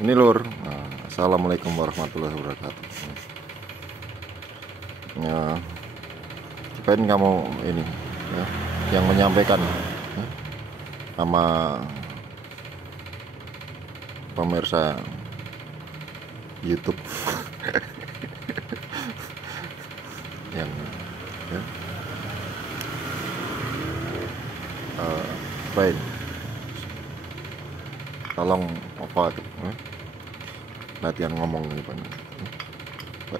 Ini lur. Nah, assalamualaikum warahmatullahi wabarakatuh. Ya, pengen kamu ini ya, yang menyampaikan ya, sama pemirsa YouTube yang ya, baik, tolong apa latihan ngomong nih Pak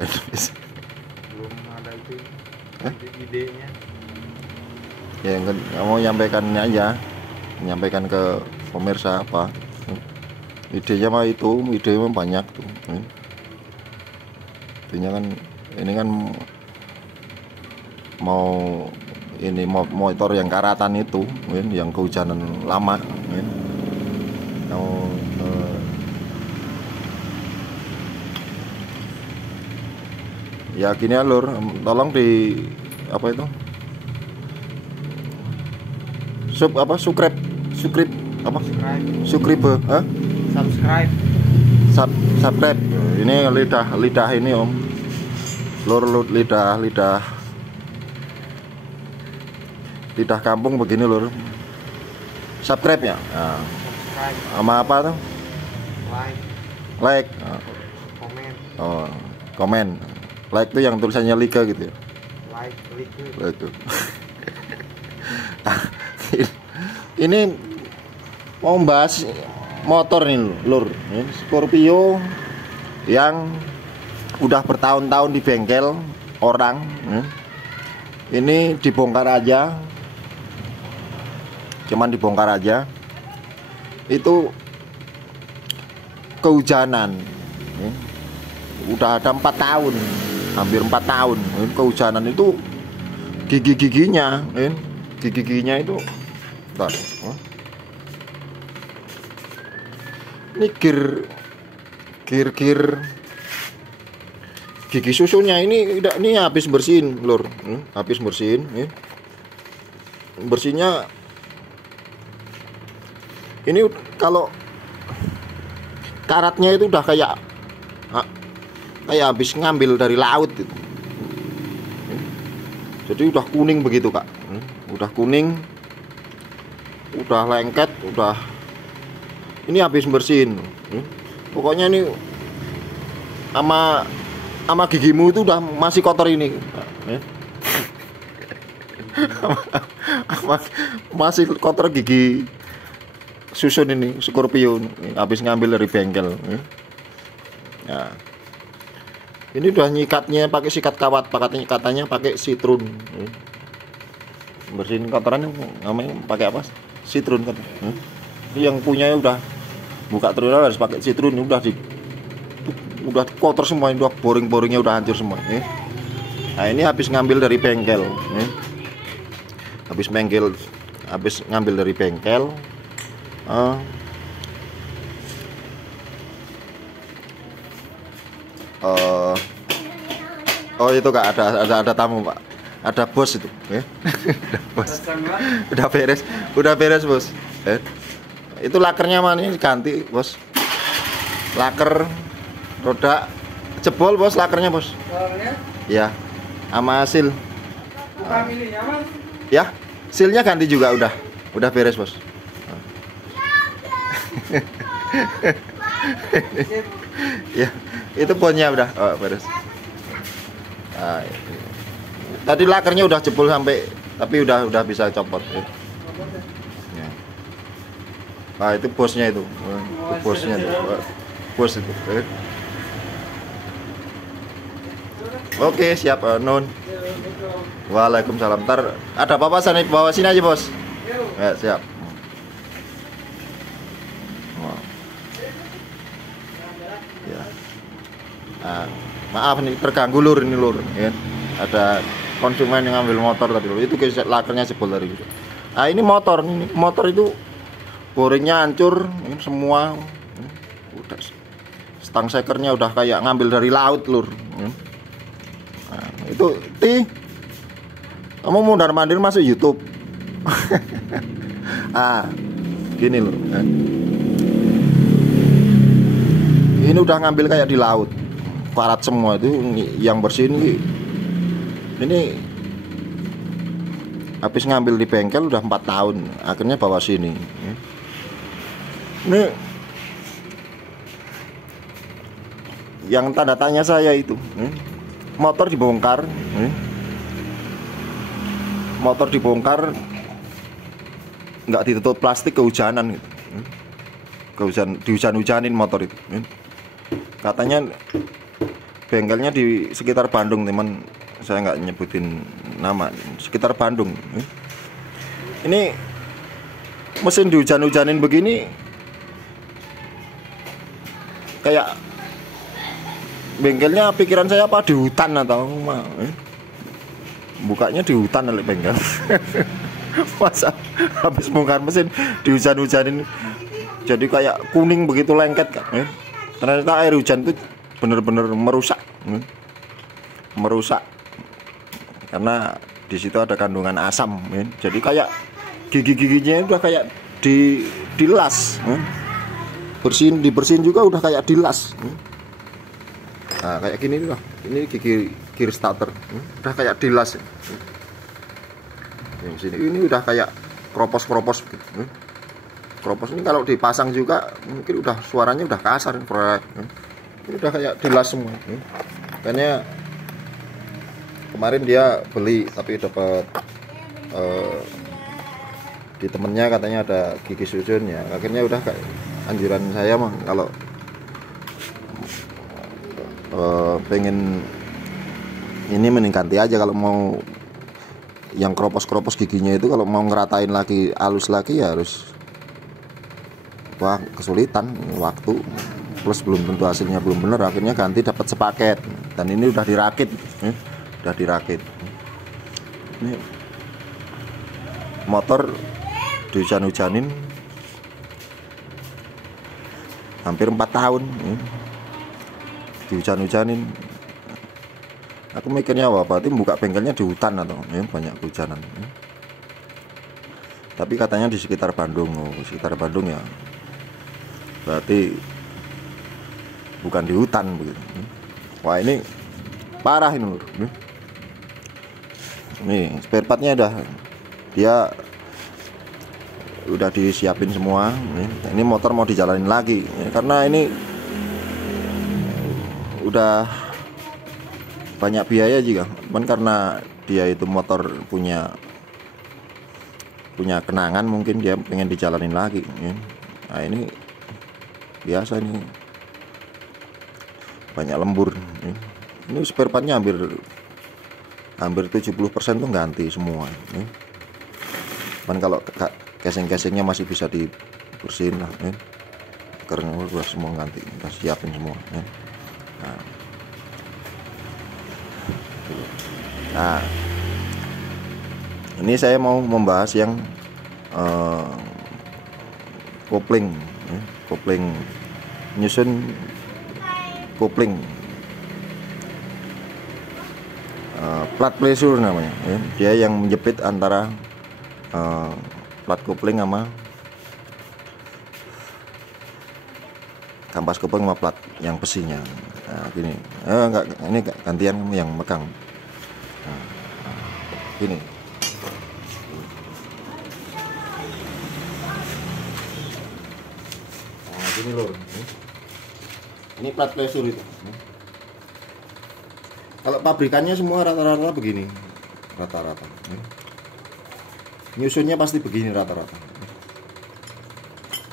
Indonesia. Belum ada itu Hah? idenya. Ya yang kamu menyampaikannya aja, menyampaikan ke pemirsa apa idenya mah itu, idenya mah banyak tuh. Idenya kan ini kan mau ini motor yang karatan itu, yang kehujanan lama, mau ya gini ya lur, tolong di apa itu subscribe apa subscribe subscribe ini lidah ini om lur, lidah kampung begini lur, subscribe ya, nah, sama apa tuh like oh komen like tuh yang tulisannya Liga gitu ya, like tuh. Ini mau bahas motor nih lur, ini Scorpio yang udah bertahun-tahun di bengkel orang, ini dibongkar aja, cuman dibongkar aja, itu kehujanan, udah ada 4 tahun, hampir 4 tahun, kehujanan itu gigi-giginya itu bentar. Ini gear gigi susunya ini habis bersihin lur, habis bersihin, bersihnya ini kalau karatnya itu udah kayak habis ngambil dari laut gitu. Jadi udah kuning begitu kak, udah kuning, udah lengket, udah ini habis bersihin. Pokoknya ini sama gigimu itu udah masih kotor ini. Masih kotor gigi susun ini Scorpio habis ngambil dari bengkel. Nah, ini udah nyikatnya pakai sikat kawat, katanya pakai Citroen. Bersihin kotorannya namanya pakai apa? Citroen kan. Ini yang punya udah buka terminal harus pakai Citroen, udah kotor semua, udah boring-boringnya udah hancur semua. Nah ini habis ngambil dari bengkel, habis ngambil dari bengkel. Oh itu kak, ada tamu pak, ada bos itu, bos. udah beres bos. Itu lakernya mana ini ganti bos, laker roda jebol bos, lakernya bos. Ya, sama sil. Ya, silnya ganti juga udah beres bos. Ya, itu ponnya udah beres. Nah, tadi lakernya udah jebol sampai, tapi udah bisa copot. Ya. Nah itu bosnya itu bosnya itu, bos itu. Oke siap non. Waalaikumsalam. Ntar ada apa-apa sana bawa sini aja bos. Ya siap. Ya. Nah, maaf nih terganggu lur ini lur, ya. Ada konsumen yang ngambil motor tadi lur, itu lakernya jebol dari gitu. Nah ini motor itu boringnya hancur, ini semua udah stang sekernya udah kayak ngambil dari laut lur. Nah, itu kamu mundar mandir masuk YouTube. Gini lur, ini udah ngambil kayak di laut, karat semua itu. Yang bersihin ini habis ngambil di bengkel udah 4 tahun, akhirnya bawa sini. Ini yang tanda tanya saya itu, motor dibongkar, motor dibongkar nggak ditutup plastik, kehujanan gitu. Dihujan-hujanin motor itu. Katanya bengkelnya di sekitar Bandung, teman, saya nggak nyebutin nama, sekitar Bandung. Ini mesin dihujan-hujanin begini, kayak bengkelnya, pikiran saya apa di hutan atau bukanya di hutan oleh bengkel. Masa habis bongkar mesin dihujan-hujanin jadi kayak kuning begitu, lengket kan. Ternyata air hujan itu benar-benar merusak karena di situ ada kandungan asam, jadi kayak gigi-giginya udah kayak dilas, dibersihin juga udah kayak dilas. Nah, kayak gini lah, ini gigi gear starter udah kayak dilas. Yang sini ini udah kayak kropos gitu. Kropos ini kalau dipasang juga mungkin udah suaranya udah kasar, ini udah kayak dilas semua. Makanya kemarin dia beli tapi dapat di temennya katanya ada gigi susun ya, akhirnya udah kayak anjuran saya mah kalau pengen ini mending ganti aja. Kalau mau yang kropos giginya itu, kalau mau ngeratain lagi halus lagi ya harus kesulitan waktu, plus belum tentu hasilnya belum bener, akhirnya ganti dapat sepaket. Dan ini udah dirakit, ini motor dihujan-hujanin hampir 4 tahun, dihujan-hujanin. Aku mikirnya berarti buka bengkelnya di hutan atau banyak kehujanan. Tapi katanya di sekitar Bandung. Sekitar Bandung ya berarti bukan di hutan begitu. Wah, ini parah ini, Lur. Nih spare partnya dia udah disiapin semua. Ini motor mau dijalanin lagi karena ini udah banyak biaya juga, cuman karena dia itu motor punya kenangan, mungkin dia pengen dijalanin lagi. Nah, ini biasa, ini banyak lembur. Ini spare partnya hampir 70% tuh ganti semua. Cuman kalau casing-casingnya masih bisa dibersihin lah, karena udah semua ganti, udah siapin semua. Nah, ini saya mau membahas yang kopling, nyusun kopling, plat pleasure namanya. Dia yang menjepit antara plat kopling sama kampas kopling sama plat yang besinya. Nah, gini, enggak, ini gantian yang megang. Nah, gini. Nah, gini lur. Ini plat pleasure itu. Kalau pabrikannya semua rata-rata begini, rata-rata. Nyusunnya pasti begini rata-rata.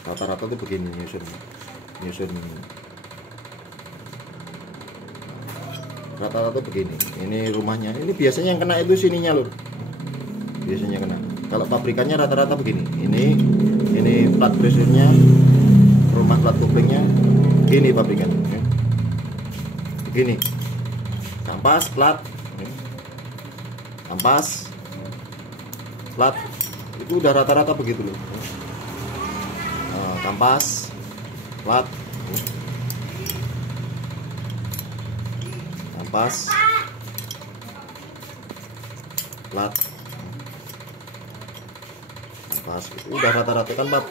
Rata-rata tuh begini nyusun rata-rata begini. Ini rumahnya. Ini biasanya yang kena itu sininya lur. Biasanya kena. Kalau pabrikannya rata-rata begini. Ini plat pressure-nya, rumah plat koplingnya. Gini pabrikannya. Begini. Kampas plat. Kampas plat. Itu udah rata-rata begitu loh. Kampas plat. Kampas plat. Kampas udah rata-rata kan, Pak?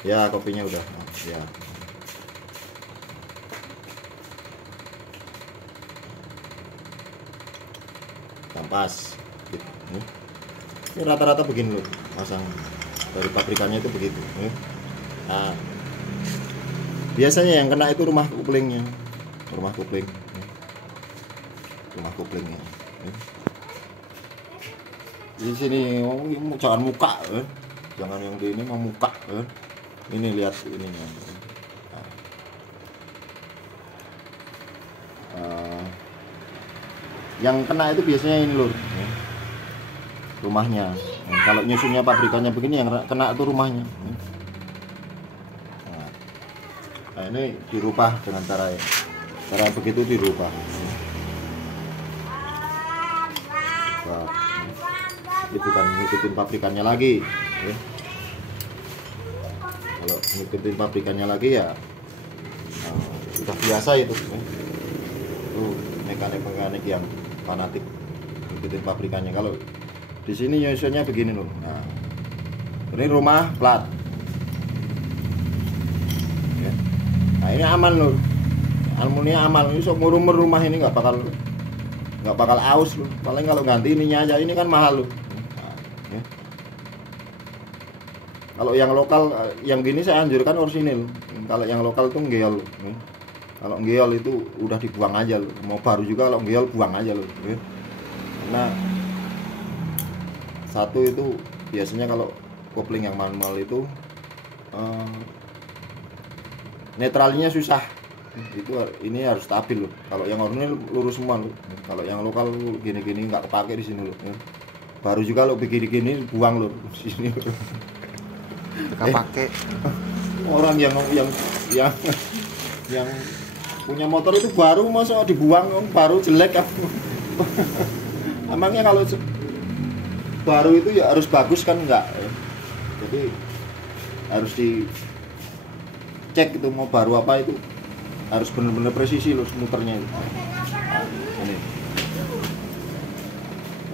Ya, kopinya udah. Ya. kampas gitu. Ini rata-rata begini loh pasang dari pabrikannya itu begitu. Nah, biasanya yang kena itu rumah kuplingnya, rumah kuplingnya. Di sini jangan muka, jangan yang di ini mau muka. Ini lihat ininya. Yang kena itu biasanya ini lur, rumahnya. Kalau nyusunnya pabrikannya begini, yang kena itu rumahnya. Nah, ini dirubah dengan cara begitu dirubah. Nah, ini bukan ngikutin pabrikannya lagi. Kalau ngikutin pabrikannya lagi ya sudah biasa itu. Mekanik yang fanatik ngikutin pabrikannya. Kalau di sini nyusunnya begini loh. Nah, ini rumah plat. Nah, ini aman loh. Aluminium aman. Ini umur rumah ini nggak bakal aus loh. Paling kalau ganti ininya aja, ini kan mahal loh. Nah, kalau yang lokal, yang gini saya anjurkan orsinil. Kalau yang lokal itu ngeol. Kalau ngeol itu udah dibuang aja loh. Mau baru juga kalau ngeol buang aja loh. Karena satu itu biasanya kalau kopling yang manual itu netralnya susah. Ini harus stabil loh. Kalau yang orsinil lurus semua loh. Kalau yang lokal gini-gini nggak kepake di sini loh. Baru juga lo begini-gini buang loh di sini. Nggak pakai. Orang yang punya motor itu baru masa dibuang, baru jelek kan. Emangnya kalau baru itu ya harus bagus kan enggak. Jadi harus dicek itu mau baru apa itu. Harus benar-benar presisi loh muternya itu. Nah, ini.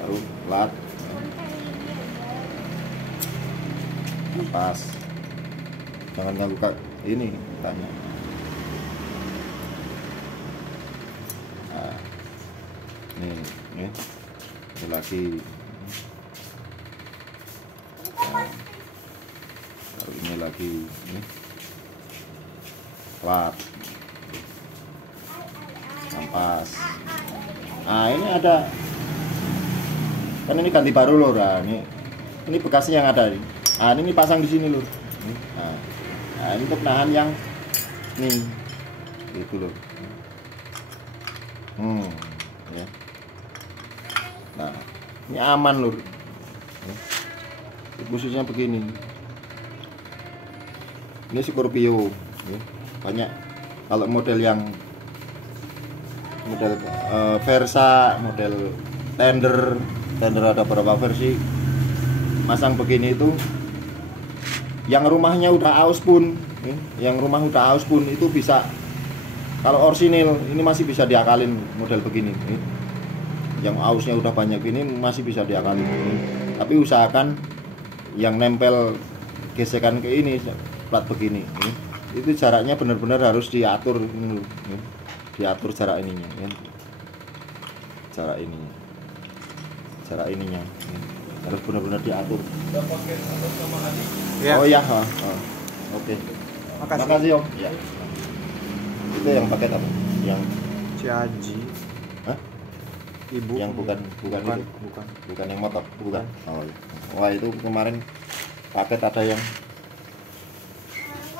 Baru plat. Pas. Jangan ganggu ini tanya. Nih, ini lagi. Nah, ini lagi, ini plat, kampas. Nah, ini ada, kan ini ganti baru loh. Nah, ini bekasnya yang ada nih. Nah, ini pasang di sini loh. Nah, ini untuk nahan yang nih, gitu loh. Ya. Nah, ini aman lur. Khususnya begini. Ini Scorpio. Banyak. Kalau model Versa, model Tender ada beberapa versi. Masang begini itu, yang rumahnya udah aus pun, itu bisa. Kalau orsinil ini masih bisa diakalin model begini. Yang ausnya udah banyak ini masih bisa diakalin. Tapi usahakan yang nempel gesekan ke ini plat begini. Itu jaraknya benar-benar harus diatur ini. Diatur jarak ininya. Jarak ininya. Harus benar-benar diatur. Ya. Oh ya, oke. Makasih Om. Ya. Itu yang paket apa? Yang Ciaji. Hah? Ibu. Yang bukan Bukan. yang motor, bukan. Oh, iya. Wah, itu kemarin paket ada yang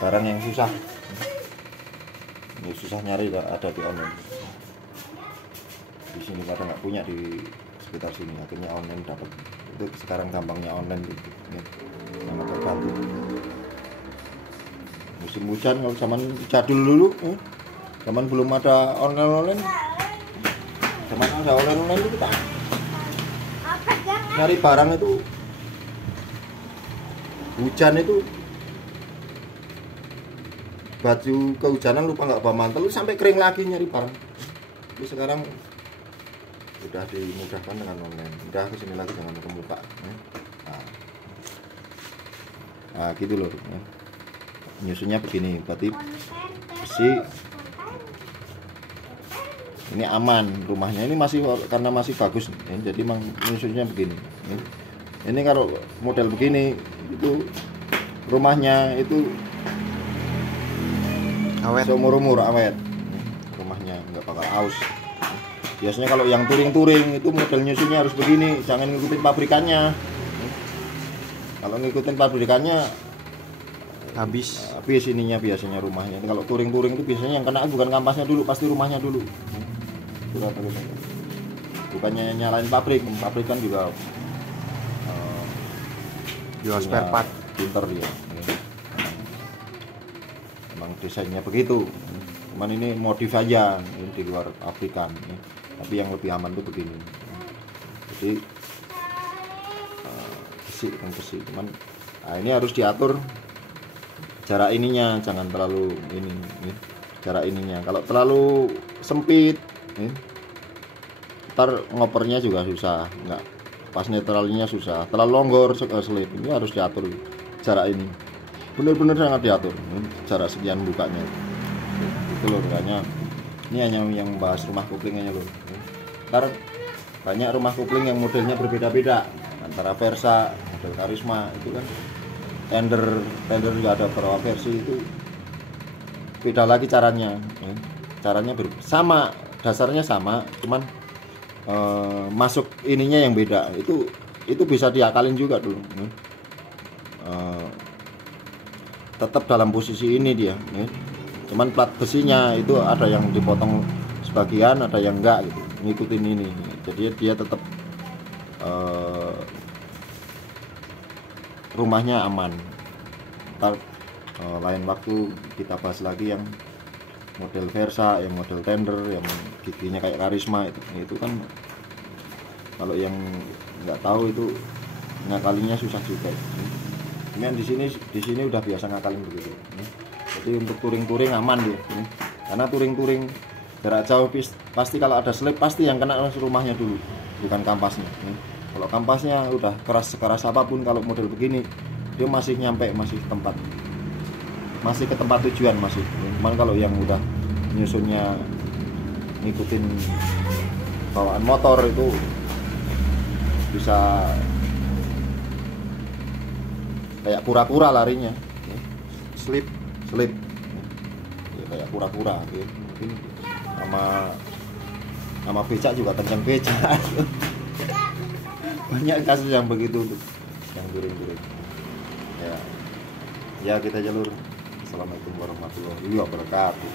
barang yang susah. Ini susah nyari, ada di online. Di sini pada nggak punya di sekitar sini, akhirnya online dapat. Itu sekarang gampangnya online gitu. Sangat terbantu. Musim hujan, kalau zaman jadul dulu, zaman belum ada online. Zaman ada online itu kita nyari barang itu hujan itu baju kehujanan lupa nggak bawa mantel sampai kering lagi nyari barang. Tapi sekarang udah dimudahkan dengan online. Udah kesini lagi jangan ke muka. Nah, gitu loh. Nyusunnya begini, berarti besi ini aman rumahnya, ini masih karena masih bagus ya, jadi memang nyusunnya begini ya. Ini kalau model begini itu rumahnya itu Awet. seumur-umur awet ya. Rumahnya nggak bakal aus. Biasanya kalau yang touring-touring itu model nyusunnya harus begini, jangan ngikutin pabrikannya. Kalau ngikutin pabrikannya Habis. ininya biasanya rumahnya. Kalau touring-touring itu biasanya yang kena bukan kampasnya dulu, pasti rumahnya dulu. Itu rata-rata. Bukannya nyalain pabrik kan juga Jual punya spare part. pinter dia. Emang desainnya begitu. Cuman ini modif aja, ini di luar pabrikan. Ya. Tapi yang lebih aman tuh begini. Jadi besi, cuman ini harus diatur jarak ininya, jangan terlalu ini ya. Jarak ininya. Kalau terlalu sempit, ya, ntar ngopernya juga susah, nggak pas netralnya susah. Terlalu longgor selip, ini harus diatur jarak ini. Bener-bener sangat diatur ya, jarak sekian bukanya. Itu loh, ini hanya yang bahas rumah kuplingnya loh. Ntar banyak rumah kupling yang modelnya berbeda-beda antara Versa, model Karisma itu kan tender juga ada beberapa versi itu beda lagi caranya ya. Caranya sama, dasarnya sama, cuman masuk ininya yang beda. Itu bisa diakalin juga dulu ya. Tetap dalam posisi ini dia ya. Cuman plat besinya itu ada yang dipotong sebagian, ada yang enggak gitu, ngikutin ini. Jadi dia tetap rumahnya aman. Ntar lain waktu kita bahas lagi yang model Versa, yang model tender, yang giginya kayak Karisma itu kan kalau yang nggak tahu itu ngakalinya susah juga. Ini di sini udah biasa ngakalin begitu. Jadi untuk touring aman dia. Karena touring jarak jauh pasti kalau ada slip pasti yang kena rumahnya dulu, bukan kampasnya. Kalau kampasnya udah sekeras apapun, kalau model begini dia masih nyampe, masih ke tempat tujuan masih. Cuman kalau yang udah nyusunnya ngikutin bawaan motor itu bisa kayak kura-kura larinya, slip ya, kayak kura-kura ya. Mungkin sama becak juga kencang becak. Banyak kasus yang begitu tuh, yang turun-turun ya kita jalur. Assalamualaikum warahmatullahi wabarakatuh.